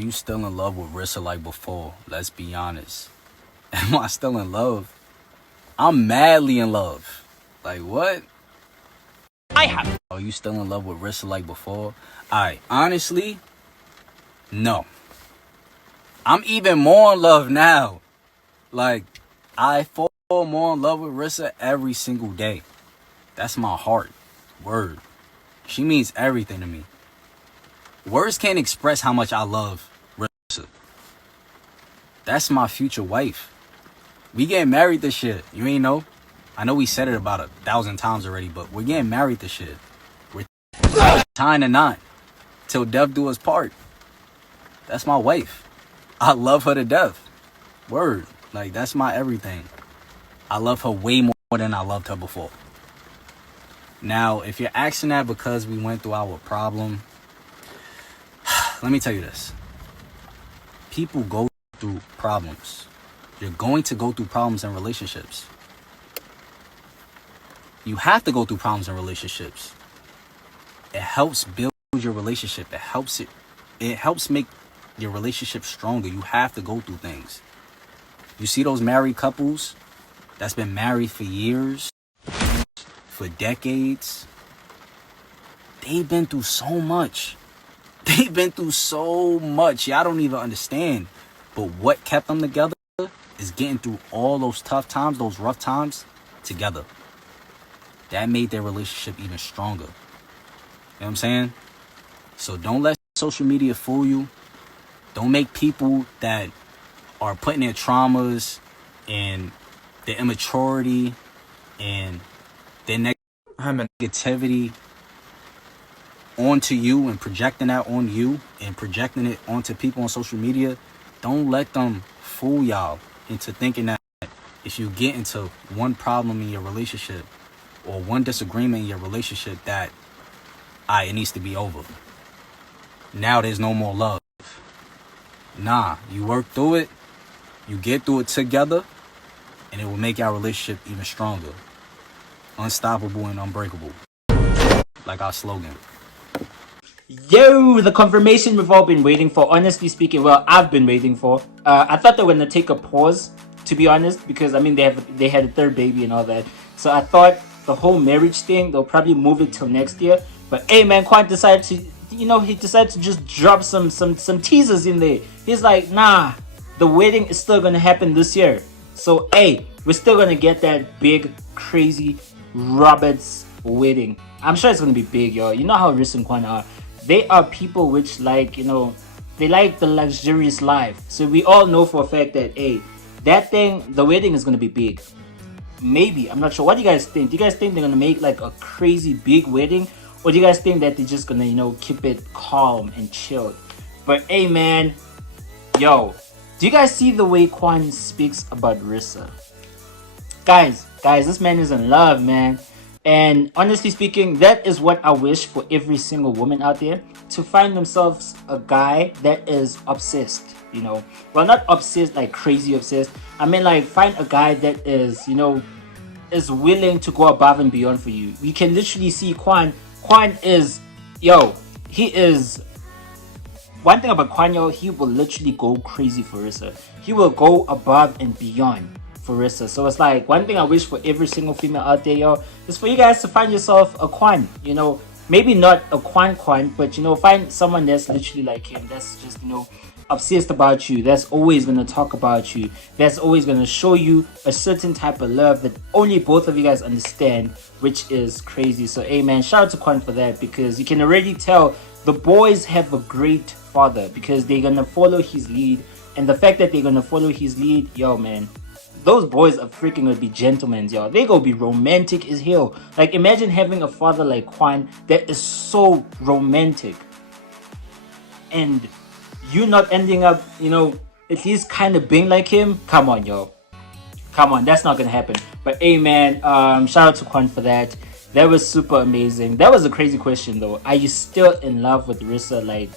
You still in love with Rissa like before? Let's be honest. Am I still in love? I'm madly in love. Like what? I have. Are you still in love with Rissa like before? Honestly, no. I'm even more in love now. Like, I fall more in love with Rissa every single day. That's my heart. Word. She means everything to me. Words can't express how much I love Rissa. That's my future wife. We getting married this shit. You ain't know? I know we said it about 1,000 times already, but we're getting married this shit. We're tying a knot till death do us part. That's my wife. I love her to death. Word. Like, that's my everything. I love her way more than I loved her before. Now, if you're asking that because we went through our problem, let me tell you this. People go through problems. You're going to go through problems in relationships. You have to go through problems in relationships. It helps build your relationship. It helps make your relationship stronger. You have to go through things. You see those married couples that's been married for years, for decades. They've been through so much. They've been through so much. Y'all don't even understand. But what kept them together is getting through all those tough times, those rough times, together. That made their relationship even stronger. You know what I'm saying? So don't let social media fool you. Don't make people that are putting their traumas and their immaturity and their negativity onto you and projecting that on you and projecting it onto people on social media. Don't let them fool y'all into thinking that if you get into one problem in your relationship or one disagreement in your relationship that it needs to be over. Now there's no more love. Nah, you work through it, you get through it together, and it will make our relationship even stronger. Unstoppable and unbreakable. Like our slogan. Yo, the confirmation we've all been waiting for. Honestly speaking, well, I've been waiting for. I thought they were gonna take a pause, to be honest, because I mean they had a third baby and all that. So I thought the whole marriage thing, they'll probably move it till next year. But hey man, Quan decided to, he decided to just drop some teasers in there. He's like, nah, the wedding is still gonna happen this year. So hey, we're still gonna get that big, crazy Robert's wedding. I'm sure it's gonna be big, y'all. You know how Riss and Quan are. They are people which like, they like the luxurious life. So we all know for a fact that, hey, that thing, the wedding is going to be big. Maybe. I'm not sure. What do you guys think? Do you guys think they're going to make like a crazy big wedding? Or do you guys think that they're just going to, keep it calm and chilled? But hey, man. Yo. Do you guys see the way Quan speaks about Rissa? Guys, this man is in love, man. And honestly speaking, that is what I wish for every single woman out there, to find themselves a guy that is obsessed, well, not obsessed like crazy obsessed. I mean, like, find a guy that is, is willing to go above and beyond for you. We can literally see Quan is, he is, one thing about Quan, he will literally go crazy for Rissa. He will go above and beyond for Rissa. So it's like, one thing I wish for every single female out there, is for you guys to find yourself a Quan. Maybe not a Quan, but find someone that's literally like him, that's just obsessed about you, that's always gonna talk about you, that's always gonna show you a certain type of love that only both of you guys understand, which is crazy. So hey man, shout out to Quan for that, because you can already tell the boys have a great father, because they're gonna follow his lead. And the fact that they're gonna follow his lead, yo man, those boys are freaking gonna be gentlemen, y'all. They gonna be romantic as hell. Like, imagine having a father like Quan that is so romantic, and you not ending up, at least kind of being like him. Come on, yo. Come on, that's not gonna happen. But hey, man, shout out to Quan for that. That was super amazing. That was a crazy question, though. Are you still in love with Rissa? Like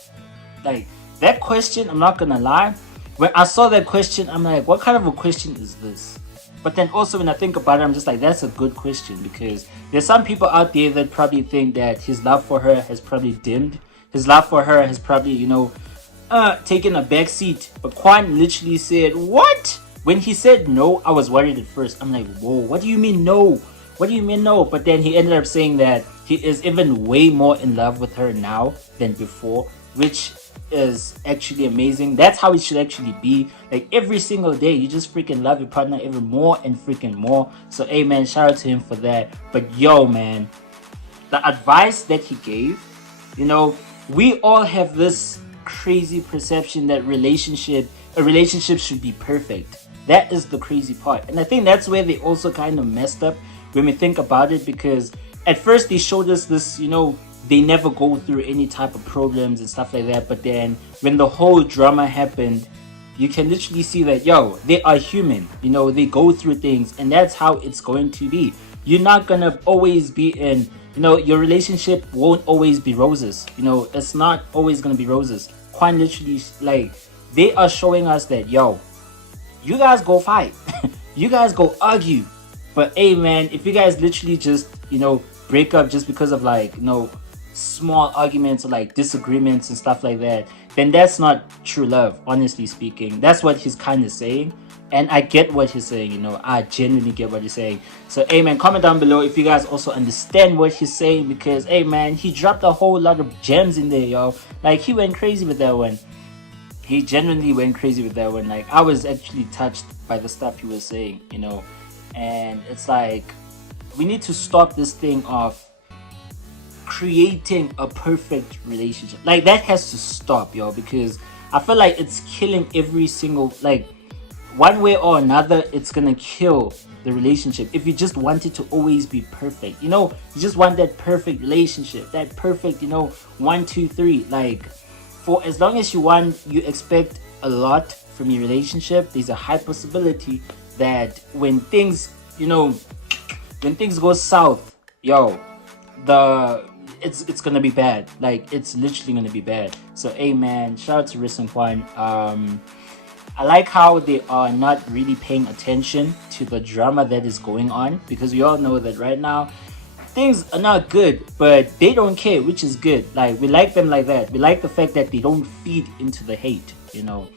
that question, I'm not gonna lie. When I saw that question, I'm like, what kind of a question is this? But then also when I think about it, I'm just like, that's a good question, because there's some people out there that probably think that his love for her has probably dimmed. His love for her has probably, taking a back seat. But Quan literally said, what? When he said no, I was worried at first. I'm like, whoa, what do you mean no? What do you mean no? But then he ended up saying that he is even way more in love with her now than before, which is actually amazing. That's how it should actually be. Like every single day, you just freaking love your partner even more and freaking more. So, hey man, shout out to him for that. But yo, man, the advice that he gave, you know, we all have this crazy perception that a relationship should be perfect. That is the crazy part. And I think that's where they also kind of messed up when we think about it, because at first they showed us this, you know, they never go through any type of problems and stuff like that. But then when the whole drama happened, you can literally see that, yo, they are human, you know, they go through things, and that's how it's going to be. You're not gonna always be in, you know, your relationship won't always be roses, you know, it's not always gonna be roses. Quan literally, like, they are showing us that, yo, you guys go fight, you guys go argue, but hey man, if you guys literally just, you know, break up just because of, like, you know, small arguments or like disagreements and stuff like that, then that's not true love, honestly speaking. That's what he's kind of saying, and I get what he's saying, you know, I genuinely get what he's saying. So hey man, comment down below if you guys also understand what he's saying, because hey man, he dropped a whole lot of gems in there, yo. Like, he went crazy with that one. He genuinely went crazy with that one. Like, I was actually touched by the stuff he was saying, you know. And it's like, we need to stop this thing of creating a perfect relationship. Like, that has to stop, yo, because I feel like it's killing every single, like, one way or another, it's gonna kill the relationship if you just want it to always be perfect. You know, you just want that perfect relationship, that perfect, you know, 1 2 3. Like, for as long as you expect a lot from your relationship, there's a high possibility that when things, you know, when things go south, yo, it's gonna be bad. Like, it's literally gonna be bad. So hey man, shout out to Riss and Quan. I like how they are not really paying attention to the drama that is going on, because we all know that right now things are not good, but they don't care, which is good. Like, we like them like that. We like the fact that they don't feed into the hate, you know.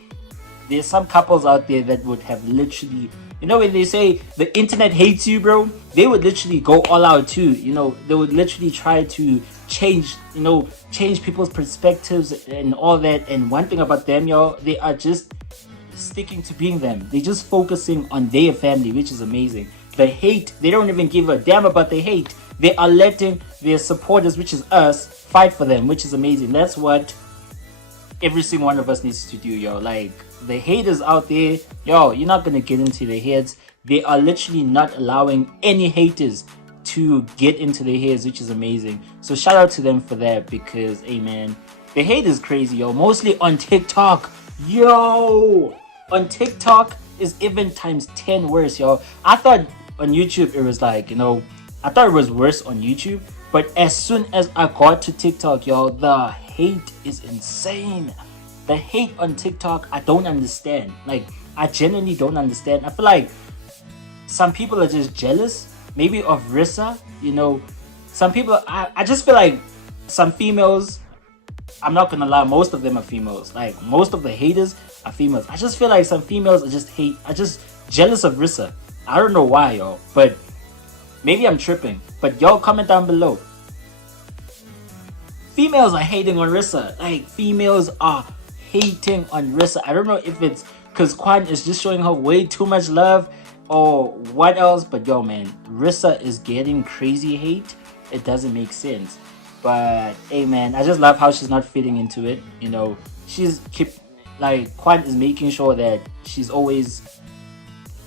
There's some couples out there that would have literally, you know, when they say the internet hates you, bro, they would literally go all out too, you know. They would literally try to change, you know, change people's perspectives and all that. And one thing about them, yo, they are just sticking to being them. They're just focusing on their family, which is amazing. The hate, they don't even give a damn about the hate. They are letting their supporters, which is us, fight for them, which is amazing. That's what every single one of us needs to do, yo. Like, the haters out there, yo, you're not gonna get into their heads. They are literally not allowing any haters to get into their heads, which is amazing. So shout out to them for that, because hey man, the hate is crazy, yo. Mostly on TikTok, yo. On TikTok is even times 10 worse, yo. I thought on YouTube it was like, you know, I thought it was worse on YouTube, but as soon as I got to TikTok, yo, the hate is insane. The hate on TikTok, I don't understand. Like, I genuinely don't understand. I feel like some people are just jealous, maybe of Rissa, you know. Some people, I just feel like some females, I'm not gonna lie, most of them are females. Like, most of the haters are females. I just feel like some females are just jealous of Rissa. I don't know why, yo, but maybe I'm tripping. But y'all comment down below. Females are hating on Rissa. Like, females are hating on Rissa. I don't know if it's because Quan is just showing her way too much love or what else, but yo man, Rissa is getting crazy hate. It doesn't make sense. But hey man, I just love how she's not fitting into it, you know. She's like, Quan is making sure that she's always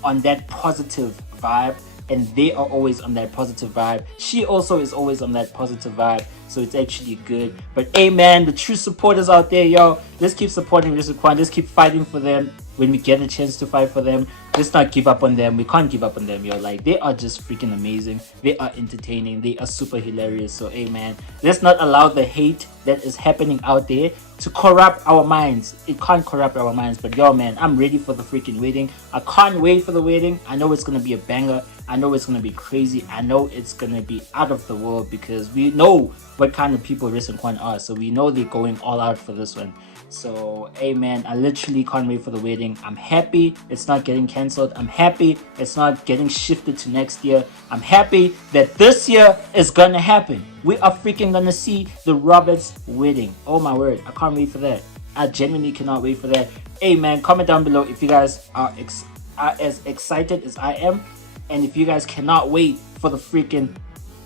on that positive vibe, and they are always on that positive vibe. She also is always on that positive vibe, so it's actually good. But hey man, the true supporters out there, yo, let's keep supporting Riss and Quan. Let's keep fighting for them when we get a chance to fight for them. Let's not give up on them. We can't give up on them, yo. Like, they are just freaking amazing. They are entertaining. They are super hilarious. So hey man, let's not allow the hate that is happening out there to corrupt our minds. It can't corrupt our minds. But yo man, I'm ready for the freaking wedding. I can't wait for the wedding. I know it's gonna be a banger. I know it's gonna be crazy. I know it's gonna be out of the world, because we know what kind of people Riss and Quan are. So we know they're going all out for this one. So, hey man, I literally can't wait for the wedding. I'm happy it's not getting cancelled. I'm happy it's not getting shifted to next year. I'm happy that this year is gonna happen. We are freaking gonna see the Roberts wedding. Oh my word, I can't wait for that. I genuinely cannot wait for that. Hey man, comment down below if you guys are as excited as I am, and if you guys cannot wait for the freaking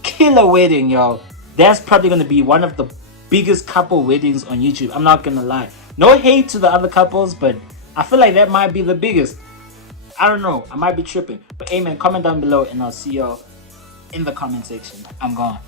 killer wedding, yo. That's probably gonna be one of the biggest couple weddings on YouTube. I'm not gonna lie. No hate to the other couples, but I feel like that might be the biggest. I don't know. I might be tripping. But hey man, comment down below and I'll see y'all in the comment section. I'm gone.